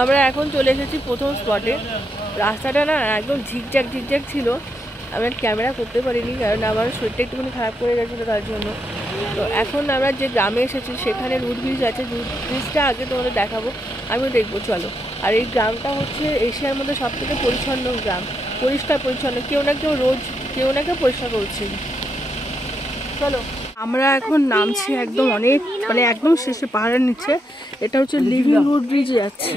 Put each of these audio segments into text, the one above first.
আমরা এখন চলে এসেছি প্রথম স্পটে। রাস্তাটা না একদম ঝিকঝ্যাক ঝিকঝ্যাক ছিল, আমি ক্যামেরা করতে পারিনি কারণ আমার শরীরটা একটুখানি খারাপ করে গেছিলো তার জন্য। তো এখন আমরা যে গ্রামে এসেছি সেখানে রুট ব্রিজ আছে, রুট ব্রিজটা আগে তোমাদের দেখাবো, আমিও দেখবো চলো। আর এই গ্রামটা হচ্ছে এশিয়ার মধ্যে সবথেকে পরিচ্ছন্ন গ্রাম, পরিষ্কার পরিচ্ছন্ন, কেউ না কেউ পরিষ্কার করছে। চলো আমরা এখন নামছি একদম অনেক মানে একদম শেষে পাহাড়ের নিচে। এটা হচ্ছে লিভিং রুট ব্রিজে যাচ্ছে।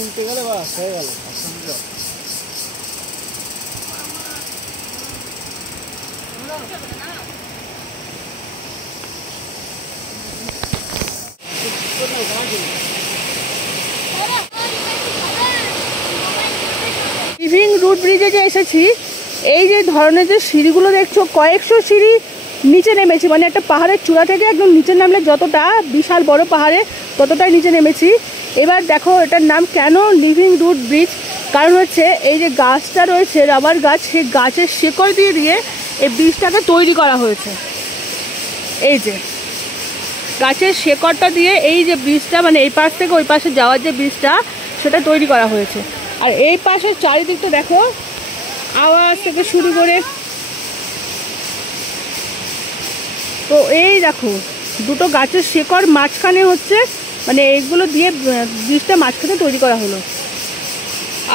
উল্টে গেলে বাস হয়ে গেল। লিভিং রুট ব্রিজে যে এসেছি, এই যে ধরনের যে সিঁড়িগুলো দেখছো, কয়েকশো সিঁড়ি নিচে নেমেছি, মানে একটা পাহাড়ের চূড়া থেকে একদম নিচে নামলে যতটা বিশাল বড় পাহাড়ে ততটাই নিচে নেমেছি। এবার দেখো এটার নাম কেন লিভিং রুট ব্রিজ, কারণ হচ্ছে এই যে গাছটা রয়েছে রাবার গাছ, সেই গাছের শেকড় দিয়ে দিয়ে এই ব্রিজটাকে তৈরি করা হয়েছে। এই যে গাছের শেকড়টা দিয়ে এই যে ব্রিজটা, মানে এই পাশ থেকে ওই পাশে যাওয়ার যে ব্রিজটা সেটা তৈরি করা হয়েছে। আর এই পাশের চারিদিকটা দেখো, আওয়াজ থেকে শুরু করে, তো এই দেখো দুটো গাছের শেকড় মাঝখানে হচ্ছে, মানে এইগুলো দিয়ে ব্রিজটা মাঝখানে তৈরি করা হলো।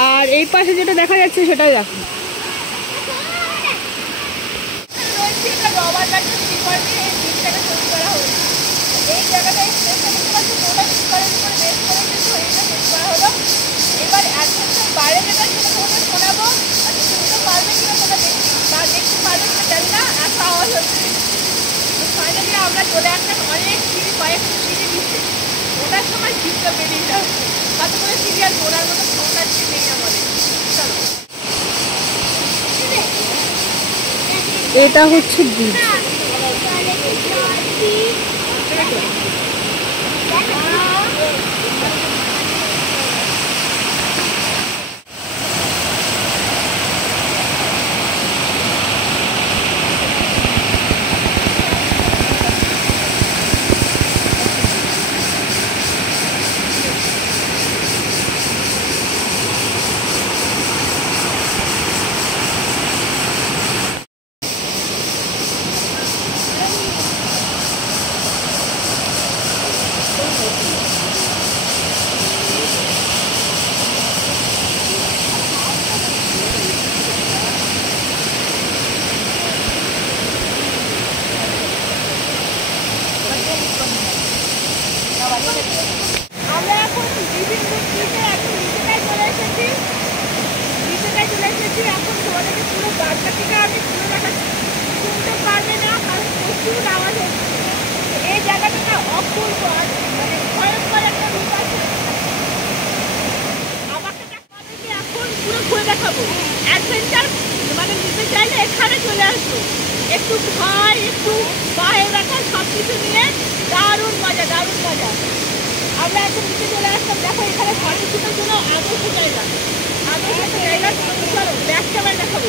আর এই পাশে যেটা দেখা যাচ্ছে সেটাই দেখো, এই জায়গাটায় এবার অ্যাডভেঞ্চার বাইরে যেটা সেটা তোমাদের শোনাবো, আর শুনতে পারবে কিনা তোমরা দেখতে পারবে কিনা জানি না, এত আওয়াজ হচ্ছে। ফাইনালি আমরা চলে আসলাম অনেক সিঁড়ি, কয়েকটা সিঁড়ি দিচ্ছে, ওটার সময় জিপটা বেরিয়ে যাবে, তাতে করে সিঁড়ি আর ঘোরার মতো ক্ষমতা নেই আমাদের। চলো, এটা হচ্ছে ব্রিজ। আমরা এখন লিভিং রুট ব্রিজে এখন নিচেটায় চলে এসেছি, এখন তোমাদেরকে পুরো বার্তা থেকে আমি পুরো দেখাচ্ছি, শুনতে পারবে না কারণ প্রচুর আওয়াজ হচ্ছে। এই জায়গাটা অপূর্ব, মানে ভয়ঙ্কর একটা রূপ আছে। আমাকে এখন পুরো ঘুরে দেখাবো, অ্যাডভেঞ্চার মানে নিতে চাইলে এখানে চলে আসবো, একটু ভয় একটু পায়ে রাখা সব কিছু নিয়ে দারুণ মজা, দারুণ মজা। আমরা এখন নিচে চলে আসলাম, দেখো এখানে ফটো শুটের জন্য আদর্শ জায়গা, চলো ব্যাক ক্যামেরা দেখাবো।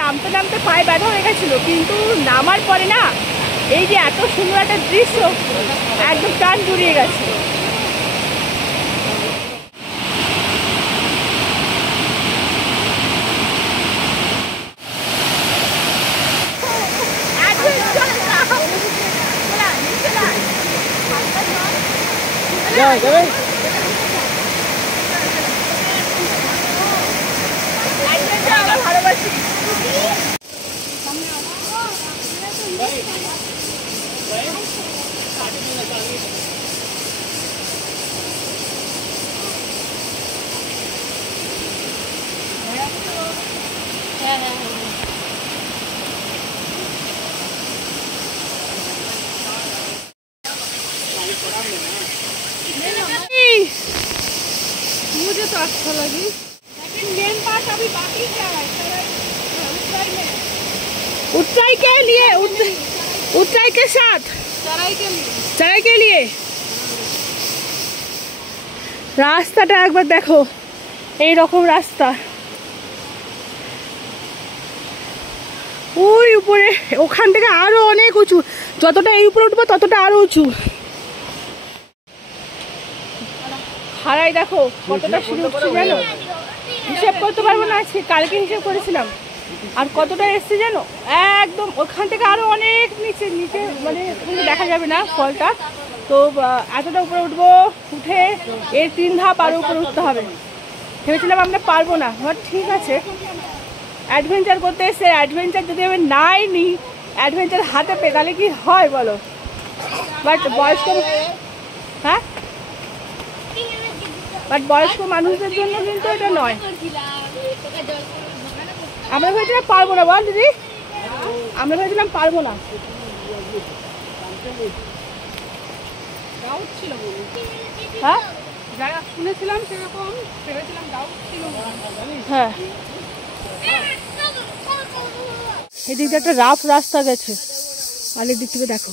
নামতে নামতে পায়ে ব্যথা হয়ে গেছিলো, কিন্তু নামার পরে না এই যে এত সুন্দর একটা দৃশ্য, একদম প্রাণ জুড়িয়ে গেছে। मुझे तो अच्छा लगी, लेकिन मेन पार्ट अभी बाकी क्या है? ऊंचाई के लिए, ऊंचाई के साथ चढ़ाई के लिए রাস্তাটা একবার দেখো, এই রকম রাস্তা। ওই উপরে ওখান থেকে আরো অনেক উঁচু, যতটা এই উপরে উঠবো ততটা আরো উঁচু। হারাই দেখো কতটা সিঁড়ি উঠছে জানো, হিসেব করতে পারবো না, আজকে কালকে হিসেব করেছিলাম। আর কতটা এসছে জানো, একদম ওখান থেকে আরো অনেক নিচে নিচে, মানে দেখা যাবে না ফলটা। তো এতটা উপরে উঠবো, উঠে এর 3 ধাপ আরো উপরে উঠতে হবে। ভেবেছিলাম আমরা পারবো না, ঠিক আছে অ্যাডভেঞ্চার করতে এসে অ্যাডভেঞ্চার যদি আমি নাই নিই, অ্যাডভেঞ্চার হাতে পেয়ে তাহলে কি হয় বলো। বাট বয়স্ক, হ্যাঁ বাট বয়স্ক মানুষদের জন্য কিন্তু এটা নয়। আমরা ভেবেছিলাম পারবো না, বল দিদি, আমরা ভেবেছিলাম পারবো না। ডাউট ছিল, হ্যাঁ যারা শুনেছিলাম সেরকম ভেবেছিলাম, ডাউট ছিল। হ্যাঁ এদিক দিয়ে একটা রাফ রাস্তা গেছে, আর এদিক থেকে দেখো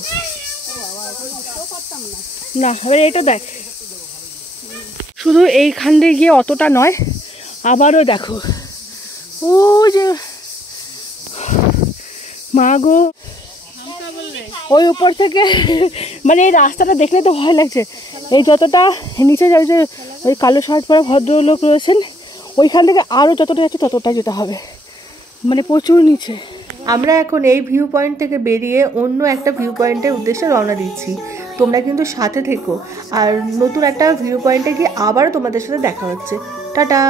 না, এবার এটা দেখ, শুধু এইখান দিয়ে গিয়ে অতটা নয়, আবারও দেখো ও যে মা গো, ওই উপর থেকে মানে এই রাস্তাটা দেখলে তো ভয় লাগছে। এই যতটা নিচে যায়, যে ওই কালো শার্ট পরা ভদ্রলোক রয়েছেন, ওইখান থেকে আরও যতটা যাচ্ছে ততটা যেতে হবে, মানে প্রচুর নিচে। আমরা এখন এই ভিউ পয়েন্ট থেকে বেরিয়ে অন্য একটা ভিউ পয়েন্টের উদ্দেশ্যে রওনা দিচ্ছি। তোমরা কিন্তু সাথে থেকো, আর নতুন একটা ভিউ পয়েন্টে গিয়ে আবারও তোমাদের সাথে দেখা হচ্ছে। টাটা।